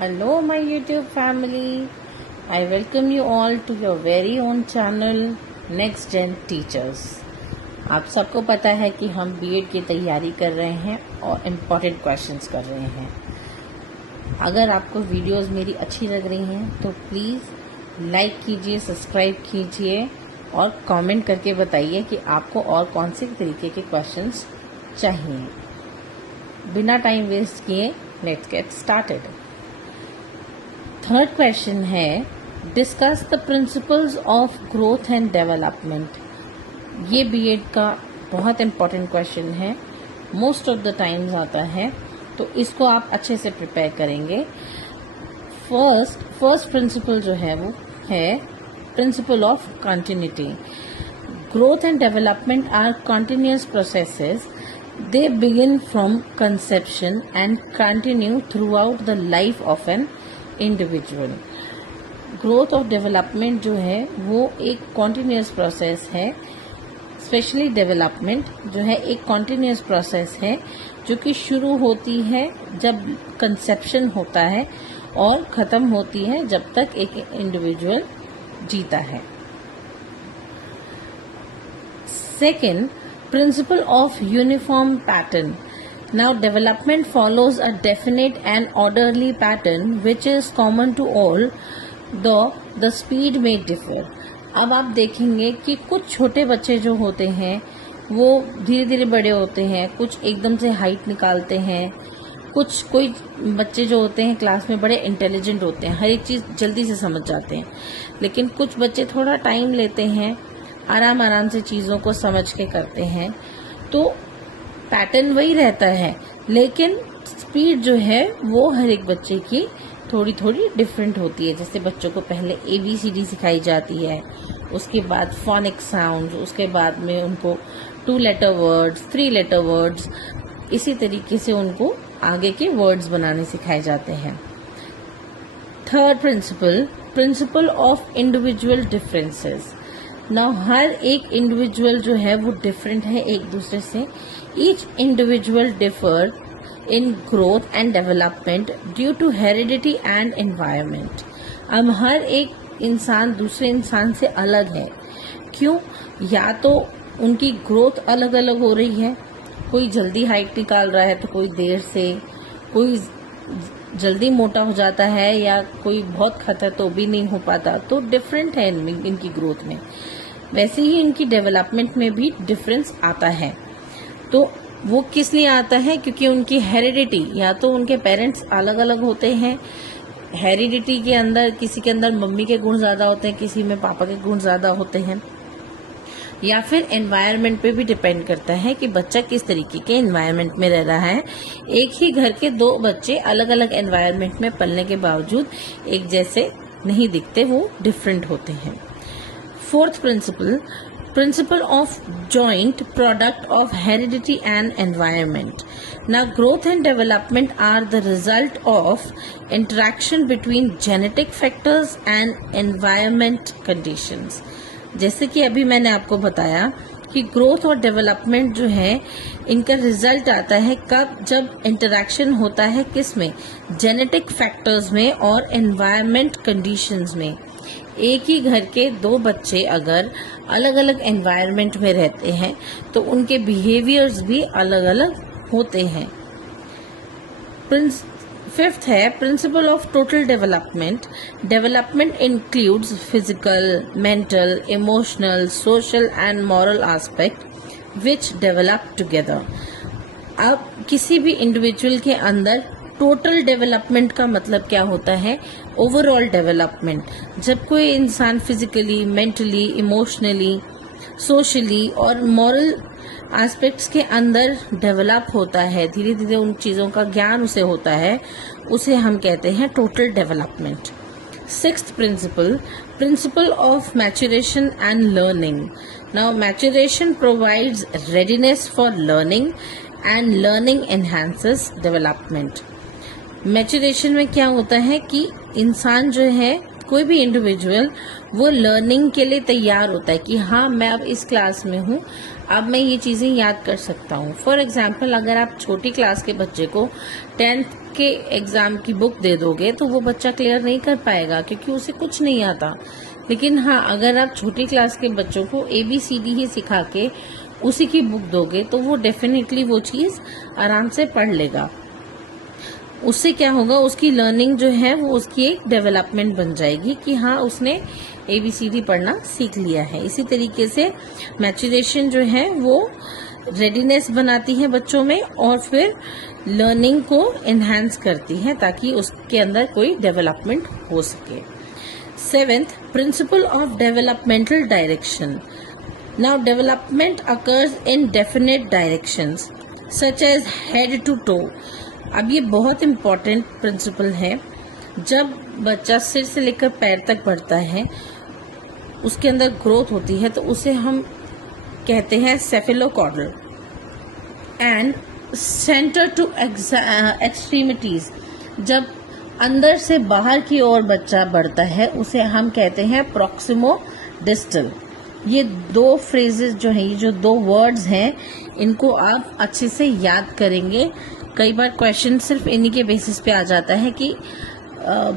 Hello, my YouTube family. I welcome you all to your very own channel Next Gen Teachers. आप सबको पता है कि हम बीएड की तैयारी कर रहे हैं और इम्पोर्टेंट क्वेश्चंस कर रहे हैं। अगर आपको वीडियोस मेरी अच्छी लग रही हैं तो प्लीज़ लाइक कीजिए, सब्सक्राइब कीजिए और कमेंट करके बताइए कि आपको और कौन से तरीके के क्वेश्चंस चाहिए। बिना टाइम वेस्ट किए let's get started. Third question है, discuss the principles of growth and development. ये बीएड का बहुत इम्पोर्टेंट क्वेश्चन है, मोस्ट ऑफ द टाइम्स आता है, तो इसको आप अच्छे से प्रिपेयर करेंगे। फर्स्ट प्रिंसिपल जो है वो है principle of continuity. Growth and development are continuous processes. They begin from conception and continue throughout the life of an individual. Growth और डेवलपमेंट जो है वो एक कॉन्टिन्यूस प्रोसेस है। स्पेशली डेवलपमेंट जो है एक कॉन्टिन्यूस प्रोसेस है जो कि शुरू होती है जब कंसेप्शन होता है और ख़त्म होती है जब तक एक इंडिविजुअल जीता है। Second, principle of uniform pattern. Now development follows a definite and orderly pattern which is common to all, though the speed may differ. अब आप देखेंगे कि कुछ छोटे बच्चे जो होते हैं वो धीरे धीरे बड़े होते हैं, कुछ एकदम से हाइट निकालते हैं, कोई बच्चे जो होते हैं क्लास में बड़े इंटेलिजेंट होते हैं, हर एक चीज़ जल्दी से समझ जाते हैं, लेकिन कुछ बच्चे थोड़ा टाइम लेते हैं, आराम से चीज़ों को समझ के करते हैं। तो पैटर्न वही रहता है, लेकिन स्पीड जो है वो हर एक बच्चे की थोड़ी थोड़ी डिफरेंट होती है। जैसे बच्चों को पहले ABCD सिखाई जाती है, उसके बाद फोनिक साउंड, उसके बाद में उनको 2 लेटर वर्ड्स, 3 लेटर वर्ड्स, इसी तरीके से उनको आगे के वर्ड्स बनाने सिखाए जाते हैं। Third principle of individual differences. Now हर एक इंडिविजुअल जो है वो डिफरेंट है एक दूसरे से। Each individual differ in growth and development due to heredity and environment. अब हर एक इंसान दूसरे इंसान से अलग है। क्यों? या तो उनकी ग्रोथ अलग अलग हो रही है, कोई जल्दी हाइट निकाल रहा है तो कोई देर से, कोई जल्दी मोटा हो जाता है या कोई बहुत खाता तो भी नहीं हो पाता, तो डिफरेंट है इनकी ग्रोथ में। वैसे ही इनकी डेवलपमेंट में भी डिफरेंस आता है। तो वो किस लिए आता है? क्योंकि उनकी हेरिडिटी, या तो उनके पेरेंट्स अलग अलग होते हैं, हेरिडिटी के अंदर किसी के अंदर मम्मी के गुण ज़्यादा होते हैं, किसी में पापा के गुण ज़्यादा होते हैं, या फिर एनवायरनमेंट पे भी डिपेंड करता है कि बच्चा किस तरीके के एनवायरनमेंट में रह रहा है। एक ही घर के 2 बच्चे अलग अलग एनवायरनमेंट में पलने के बावजूद एक जैसे नहीं दिखते, वो डिफरेंट होते हैं। Fourth principle of joint product of heredity and environment. Now growth and development are the result of interaction between genetic factors and environment conditions. जैसे कि अभी मैंने आपको बताया कि ग्रोथ और डेवलपमेंट जो है इनका रिजल्ट आता है कब? जब इंटरेक्शन होता है किस में? जेनेटिक फैक्टर्स में और एनवायरनमेंट कंडीशंस में। एक ही घर के 2 बच्चे अगर अलग अलग एनवायरनमेंट में रहते हैं तो उनके बिहेवियर्स भी अलग अलग होते हैं। फिफ्थ है principle of total development. Development includes physical, mental, emotional, social and moral aspect which develop together. अब किसी भी इंडिविजुअल के अंदर टोटल डेवलपमेंट का मतलब क्या होता है? Overall development. जब कोई इंसान फिजिकली, मेंटली, इमोशनली, सोशली और मॉरल एस्पेक्ट्स के अंदर डेवलप होता है, धीरे धीरे उन चीज़ों का ज्ञान उसे होता है, उसे हम कहते हैं total development. Sixth principle of maturation and learning. Now maturation provides readiness for learning and learning enhances development. Maturation में क्या होता है कि इंसान जो है, कोई भी इंडिविजुअल, वो लर्निंग के लिए तैयार होता है कि हाँ मैं अब इस क्लास में हूँ, अब मैं ये चीज़ें याद कर सकता हूँ। फॉर एग्जाम्पल, अगर आप छोटी क्लास के बच्चे को 10th के एग्जाम की बुक दे दोगे तो वो बच्चा क्लियर नहीं कर पाएगा, क्योंकि उसे कुछ नहीं आता। लेकिन हाँ, अगर आप छोटी क्लास के बच्चों को ABCD ही सिखा के उसी की बुक दोगे तो वो डेफिनेटली वो चीज़ आराम से पढ़ लेगा। उससे क्या होगा, उसकी लर्निंग जो है वो उसकी एक डेवलपमेंट बन जाएगी कि हाँ, उसने ABCD पढ़ना सीख लिया है। इसी तरीके से मैच्योरेशन जो है वो रेडीनेस बनाती है बच्चों में और फिर लर्निंग को एनहांस करती है ताकि उसके अंदर कोई डेवलपमेंट हो सके। 7th, principle of developmental direction. Now, development occurs in definite directions, such as head to toe. अब ये बहुत इम्पोर्टेंट प्रिंसिपल है। जब बच्चा सिर से लेकर पैर तक बढ़ता है, उसके अंदर ग्रोथ होती है, तो उसे हम कहते हैं सेफेलोकॉर्डल। एंड सेंटर टू एक्सट्रीमिटीज, जब अंदर से बाहर की ओर बच्चा बढ़ता है उसे हम कहते हैं प्रॉक्सिमो डिस्टल। ये दो फ्रेजेस जो हैं, ये जो दो वर्ड्स हैं, इनको आप अच्छे से याद करेंगे। कई बार क्वेश्चन सिर्फ इन्हीं के बेसिस पे आ जाता है कि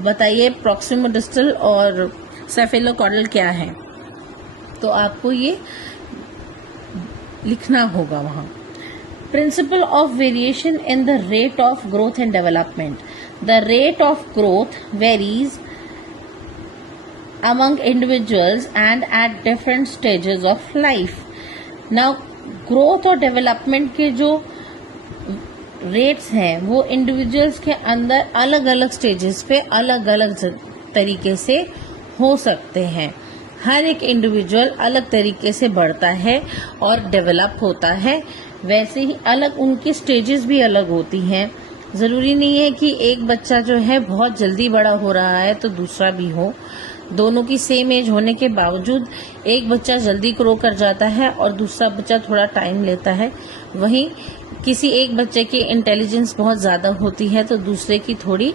बताइए प्रॉक्सिमो डिस्टल और सेफेलोकॉर्डल क्या है, तो आपको ये लिखना होगा वहाँ। Principle of variation in the rate of growth and development. The rate of growth varies among individuals and at different stages of life. Now, growth और development के जो rates हैं वो individuals के अंदर अलग अलग stages पे अलग अलग तरीके से हो सकते हैं। हर एक इंडिविजुअल अलग तरीके से बढ़ता है और डेवलप होता है, वैसे ही अलग उनकी स्टेजेस भी अलग होती हैं। ज़रूरी नहीं है कि एक बच्चा जो है बहुत जल्दी बड़ा हो रहा है तो दूसरा भी हो। दोनों की सेम एज होने के बावजूद एक बच्चा जल्दी ग्रो कर जाता है और दूसरा बच्चा थोड़ा टाइम लेता है। वहीं किसी एक बच्चे की इंटेलिजेंस बहुत ज़्यादा होती है तो दूसरे की थोड़ी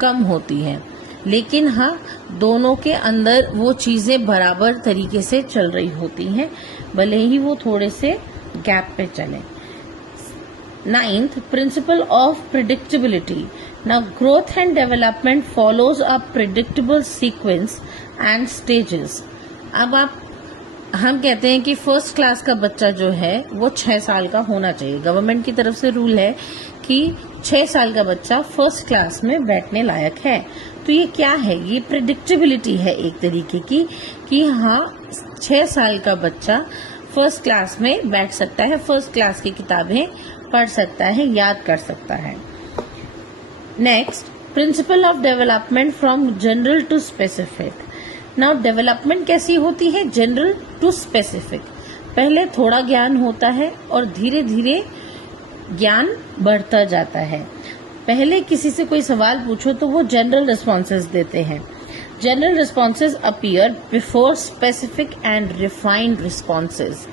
कम होती है, लेकिन हाँ, दोनों के अंदर वो चीज़ें बराबर तरीके से चल रही होती हैं, भले ही वो थोड़े से गैप पे चलें। 9th, principle of predictability. Now, growth and development follows a predictable sequence and stages. अब हम कहते हैं कि फर्स्ट क्लास का बच्चा जो है वो 6 साल का होना चाहिए। गवर्नमेंट की तरफ से रूल है कि 6 साल का बच्चा फर्स्ट क्लास में बैठने लायक है। तो ये क्या है? ये प्रिडिक्टेबिलिटी है एक तरीके की कि हाँ, 6 साल का बच्चा फर्स्ट क्लास में बैठ सकता है, फर्स्ट क्लास की किताबें पढ़ सकता है, याद कर सकता है। Next, principle of development from general to specific. Now, development कैसी होती है? General to specific. पहले थोड़ा ज्ञान होता है और धीरे धीरे ज्ञान बढ़ता जाता है। पहले किसी से कोई सवाल पूछो तो वो जनरल रिस्पॉन्सेज देते हैं। General responses appear before specific and refined responses.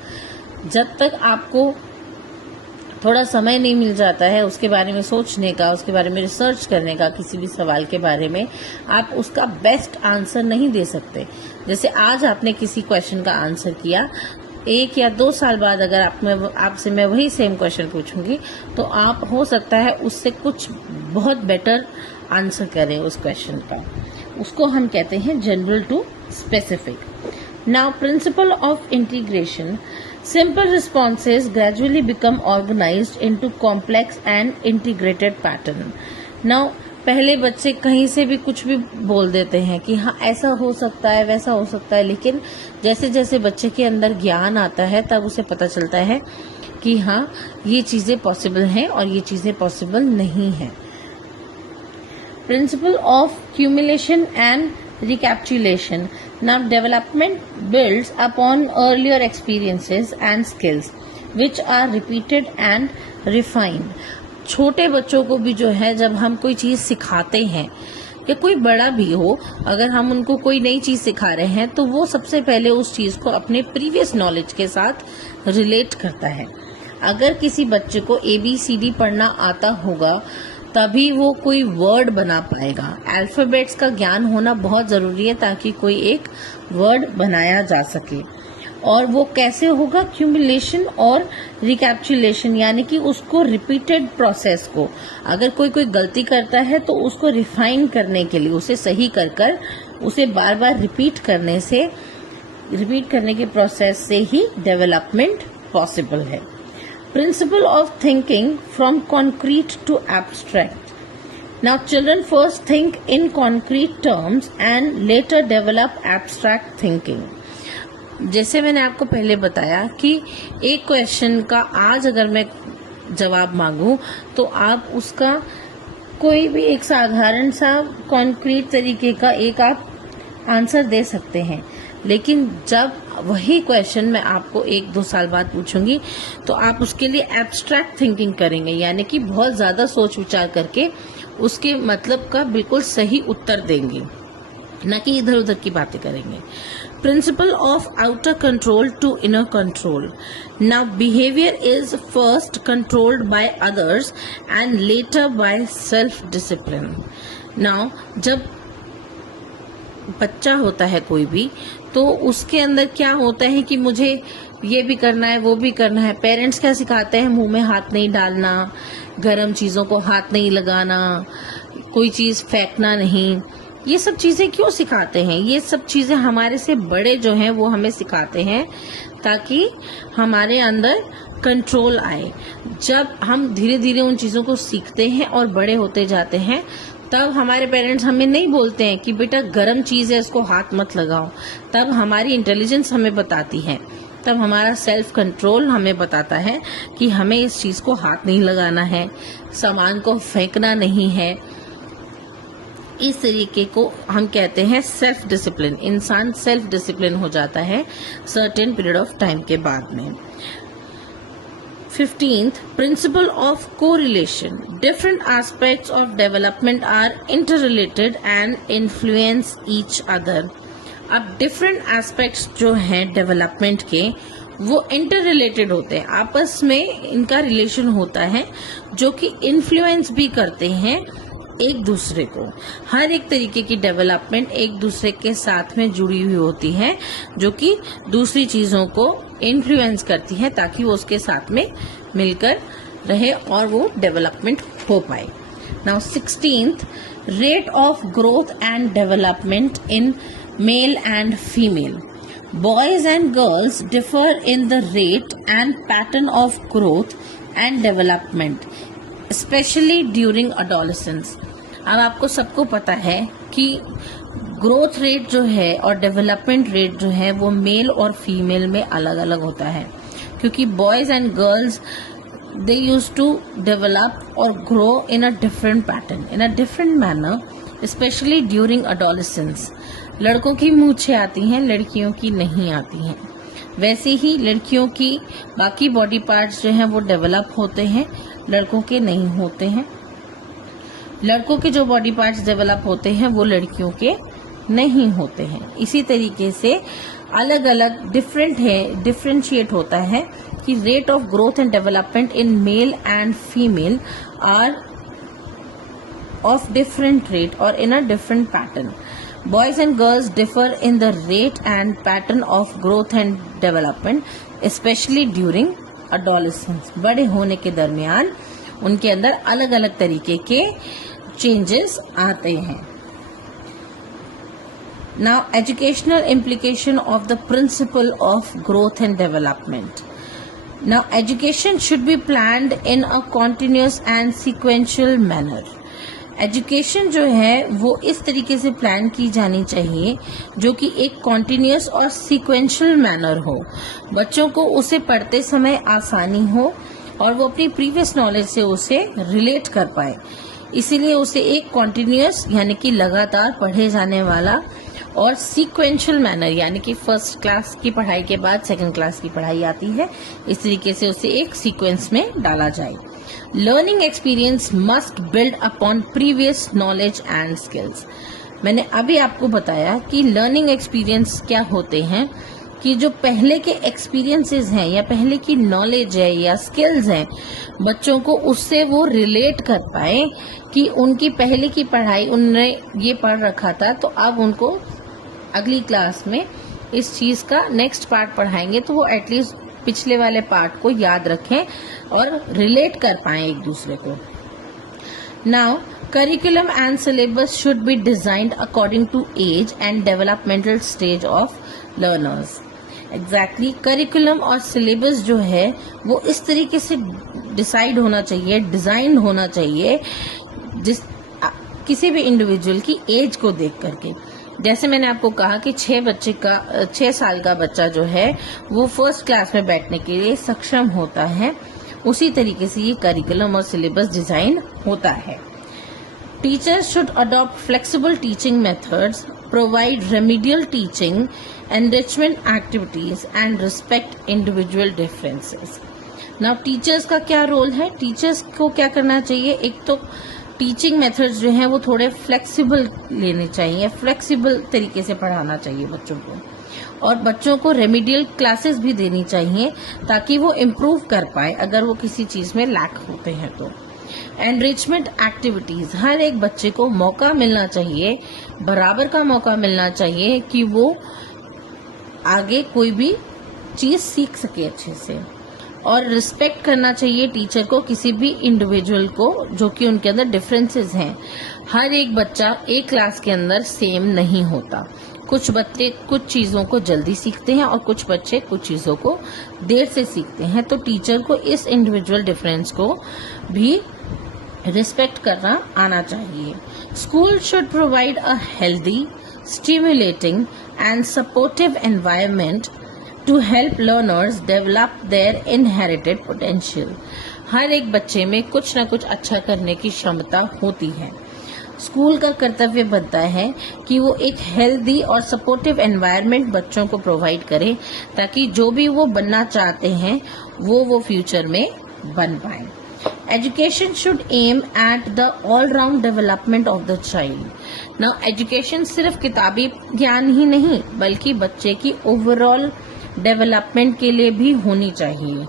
जब तक आपको थोड़ा समय नहीं मिल जाता है उसके बारे में सोचने का, उसके बारे में रिसर्च करने का, किसी भी सवाल के बारे में आप उसका बेस्ट आंसर नहीं दे सकते। जैसे आज आपने किसी क्वेश्चन का आंसर किया, 1 या 2 साल बाद अगर आपसे मैं वही सेम क्वेश्चन पूछूंगी तो आप हो सकता है उससे कुछ बहुत बेटर आंसर करें उस क्वेश्चन का। उसको हम कहते हैं general to specific. Now, principle of integration. Simple responses gradually become organized into complex and integrated pattern. Now, पहले बच्चे कहीं से भी कुछ भी बोल देते हैं कि हाँ ऐसा हो सकता है, वैसा हो सकता है, लेकिन जैसे जैसे बच्चे के अंदर ज्ञान आता है तब उसे पता चलता है कि हाँ ये चीज़ें पॉसिबल हैं और ये चीज़ें पॉसिबल नहीं हैं। Principle of accumulation and recapitulation. Now, development builds upon earlier experiences and skills which are repeated and refined. छोटे बच्चों को भी जो है जब हम कोई चीज़ सिखाते हैं या कोई बड़ा भी हो, अगर हम उनको कोई नई चीज़ सिखा रहे हैं तो वो सबसे पहले उस चीज़ को अपने प्रीवियस नॉलेज के साथ रिलेट करता है। अगर किसी बच्चे को ABCD पढ़ना आता होगा तभी वो कोई वर्ड बना पाएगा। अल्फाबेट्स का ज्ञान होना बहुत ज़रूरी है ताकि कोई एक वर्ड बनाया जा सके। और वो कैसे होगा, क्यूमुलेशन और रिकैप्चुलेशन, यानी कि उसको रिपीटेड प्रोसेस को, अगर कोई गलती करता है तो उसको रिफाइन करने के लिए, उसे सही कर उसे बार बार रिपीट करने के प्रोसेस से ही डेवलपमेंट पॉसिबल है। Principle of thinking from concrete to abstract. Now children first think in concrete terms and later develop abstract thinking. जैसे मैंने आपको पहले बताया कि एक क्वेश्चन का आज अगर मैं जवाब मांगूं तो आप उसका कोई भी एक साधारण सा कॉन्क्रीट तरीके का एक आप आंसर दे सकते हैं, लेकिन जब वही क्वेश्चन मैं आपको 1-2 साल बाद पूछूंगी तो आप उसके लिए एब्स्ट्रैक्ट थिंकिंग करेंगे, यानी कि बहुत ज्यादा सोच विचार करके उसके मतलब का बिल्कुल सही उत्तर देंगे, न कि इधर उधर की बातें करेंगे। Principle of outer control to inner control. Now behaviour is first controlled by others and later by self discipline. Now जब बच्चा होता है कोई भी, तो उसके अंदर क्या होता है कि मुझे ये भी करना है, वो भी करना है। पेरेंट्स क्या सिखाते हैं, मुंह में हाथ नहीं डालना, गर्म चीजों को हाथ नहीं लगाना, कोई चीज फेंकना नहीं। ये सब चीजें क्यों सिखाते हैं? ये सब चीजें हमारे से बड़े जो हैं वो हमें सिखाते हैं ताकि हमारे अंदर कंट्रोल आए। जब हम धीरे धीरे उन चीजों को सीखते हैं और बड़े होते जाते हैं, तब हमारे पेरेंट्स हमें नहीं बोलते हैं कि बेटा गर्म चीज है इसको हाथ मत लगाओ। तब हमारी इंटेलिजेंस हमें बताती है, तब हमारा सेल्फ कंट्रोल हमें बताता है कि हमें इस चीज को हाथ नहीं लगाना है, सामान को फेंकना नहीं है। इस तरीके को हम कहते हैं सेल्फ डिसिप्लिन। इंसान सेल्फ डिसिप्लिन हो जाता है सर्टेन पीरियड ऑफ टाइम के बाद में। 15th, principle of correlation. Different aspects of development are interrelated and influence each other. अब different aspects जो हैं डेवलपमेंट के वो इंटररिलेटेड होते हैं, आपस में इनका रिलेशन होता है जो कि इन्फ्लुएंस भी करते हैं एक दूसरे को। हर एक तरीके की डेवलपमेंट एक दूसरे के साथ में जुड़ी हुई होती है जो कि दूसरी चीजों को इन्फ्लुएंस करती है ताकि वो उसके साथ में मिलकर रहे और वो डेवलपमेंट हो पाए। Now 16th, rate of growth and development in male and female. Boys and girls differ in the rate and pattern of growth and development, specially during adolescence. अब आपको सबको पता है कि ग्रोथ रेट जो है और डेवलपमेंट रेट जो है वो मेल और फीमेल में अलग अलग होता है, क्योंकि boys and girls they use to develop और grow in a different pattern, in a different manner, specially during adolescence. लड़कों की मूंछें आती हैं, लड़कियों की नहीं आती हैं। वैसे ही लड़कियों की बाकी बॉडी पार्ट्स जो हैं वो डेवलप होते हैं, लड़कों के नहीं होते हैं। लड़कों के जो बॉडी पार्ट्स डेवलप होते हैं वो लड़कियों के नहीं होते हैं। इसी तरीके से अलग अलग डिफरेंशिएट होता है कि rate of growth and development in male and female are of different rate और in a different pattern. Boys and girls differ in the rate and pattern of growth and development, especially during adolescence. बड़े होने के दरमियान उनके अंदर अलग अलग तरीके के चेंजेस आते हैं। Now, educational implication of the principle of growth and development. Now, education should be planned in a continuous and sequential manner. Education जो है वो इस तरीके से प्लान की जानी चाहिए जो कि एक कॉन्टिन्यूस और सीक्वेंशियल मैनर हो, बच्चों को उसे पढ़ते समय आसानी हो और वो अपनी प्रीवियस नॉलेज से उसे रिलेट कर पाए। इसीलिए उसे एक कॉन्टिन्यूस यानी कि लगातार पढ़े जाने वाला और सीक्वेंशियल मैनर यानी कि फर्स्ट क्लास की पढ़ाई के बाद सेकंड क्लास की पढ़ाई आती है, इस तरीके से उसे एक सीक्वेंस में डाला जाए। Learning experience must build upon previous knowledge and skills. मैंने अभी आपको बताया कि लर्निंग एक्सपीरियंस क्या होते हैं, कि जो पहले के एक्सपीरियंसेस हैं या पहले की नॉलेज है या स्किल्स हैं, बच्चों को उससे वो रिलेट कर पाए कि उनकी पहले की पढ़ाई उन्होंने ये पढ़ रखा था तो अब उनको अगली क्लास में इस चीज़ का नेक्स्ट पार्ट पढ़ाएंगे तो वो एटलीस्ट पिछले वाले पार्ट को याद रखें और रिलेट कर पाएं एक दूसरे को। Now curriculum and syllabus should be designed according to age and developmental stage of learners. Exactly, curriculum और syllabus जो है वो इस तरीके से डिसाइड होना चाहिए, डिजाइन होना चाहिए जिस किसी भी इंडिविजुअल की एज को देख करके। जैसे मैंने आपको कहा कि 6 साल का बच्चा जो है वो फर्स्ट क्लास में बैठने के लिए सक्षम होता है, उसी तरीके से ये करिकुलम और सिलेबस डिजाइन होता है। Teachers should adopt flexible teaching methods, provide remedial teaching, enrichment activities, and respect individual differences. Now, teachers का क्या रोल है? टीचर्स को क्या करना चाहिए? एक तो टीचिंग मेथड्स जो हैं वो थोड़े फ्लेक्सिबल लेने चाहिए, फ्लेक्सिबल तरीके से पढ़ाना चाहिए बच्चों को, और बच्चों को रेमिडियल क्लासेस भी देनी चाहिए ताकि वो इम्प्रूव कर पाए अगर वो किसी चीज़ में लैक होते हैं तो। एनरिचमेंट एक्टिविटीज, हर एक बच्चे को मौका मिलना चाहिए, बराबर का मौका मिलना चाहिए कि वो आगे कोई भी चीज सीख सके अच्छे से, और रिस्पेक्ट करना चाहिए टीचर को किसी भी इंडिविजुअल को जो कि उनके अंदर डिफरेंसेस हैं। हर एक बच्चा एक क्लास के अंदर सेम नहीं होता, कुछ बच्चे कुछ चीज़ों को जल्दी सीखते हैं और कुछ बच्चे कुछ चीज़ों को देर से सीखते हैं, तो टीचर को इस इंडिविजुअल डिफरेंस को भी रिस्पेक्ट करना आना चाहिए। School should provide a healthy, stimulating and supportive environment to help learners develop their inherited potential. हर एक बच्चे में कुछ न कुछ अच्छा करने की क्षमता होती है। स्कूल का कर्तव्य बनता है कि वो एक हेल्दी और सपोर्टिव एनवायरनमेंट बच्चों को प्रोवाइड करे ताकि जो भी वो बनना चाहते हैं वो फ्यूचर में बन पाए। Education should aim at the all-round development of the child. Now, education सिर्फ किताबी ज्ञान ही नहीं बल्कि बच्चे की ओवरऑल डेवलपमेंट के लिए भी होनी चाहिए।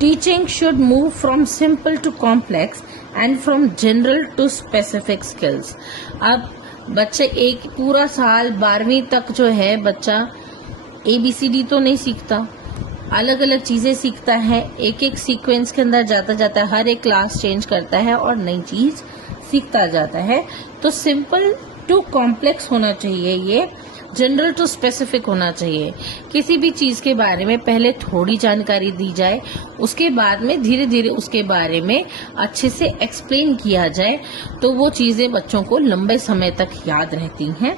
Teaching should move from simple to complex and from general to specific skills. अब बच्चे एक पूरा साल 12वीं तक जो है बच्चा ABCD तो नहीं सीखता, अलग अलग चीजें सीखता है, एक एक सीक्वेंस के अंदर जाता जाता है, हर एक क्लास चेंज करता है और नई चीज सीखता जाता है। तो सिंपल टू कॉम्प्लेक्स होना चाहिए, ये जनरल टू स्पेसिफिक होना चाहिए। किसी भी चीज के बारे में पहले थोड़ी जानकारी दी जाए, उसके बाद में धीरे धीरे उसके बारे में अच्छे से एक्सप्लेन किया जाए तो वो चीजें बच्चों को लंबे समय तक याद रहती हैं।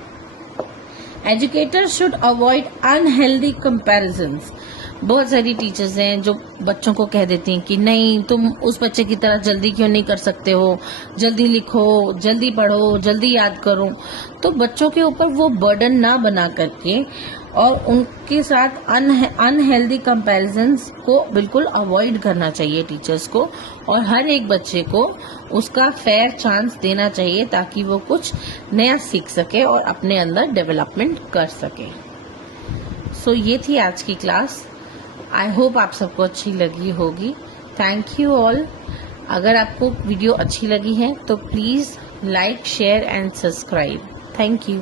Educators should avoid unhealthy comparisons. बहुत सारी टीचर्स हैं जो बच्चों को कह देती हैं कि नहीं तुम उस बच्चे की तरह जल्दी क्यों नहीं कर सकते हो, जल्दी लिखो, जल्दी पढ़ो, जल्दी याद करो। तो बच्चों के ऊपर वो बर्डन ना बना करके और उनके साथ अनहेल्दी कंपैरिजन्स को बिल्कुल अवॉइड करना चाहिए टीचर्स को, और हर एक बच्चे को उसका फेयर चांस देना चाहिए ताकि वो कुछ नया सीख सके और अपने अंदर डेवलपमेंट कर सके। सो ये थी आज की क्लास। आई होप आप सबको अच्छी लगी होगी। Thank you all. अगर आपको वीडियो अच्छी लगी है तो please like, share and subscribe. Thank you.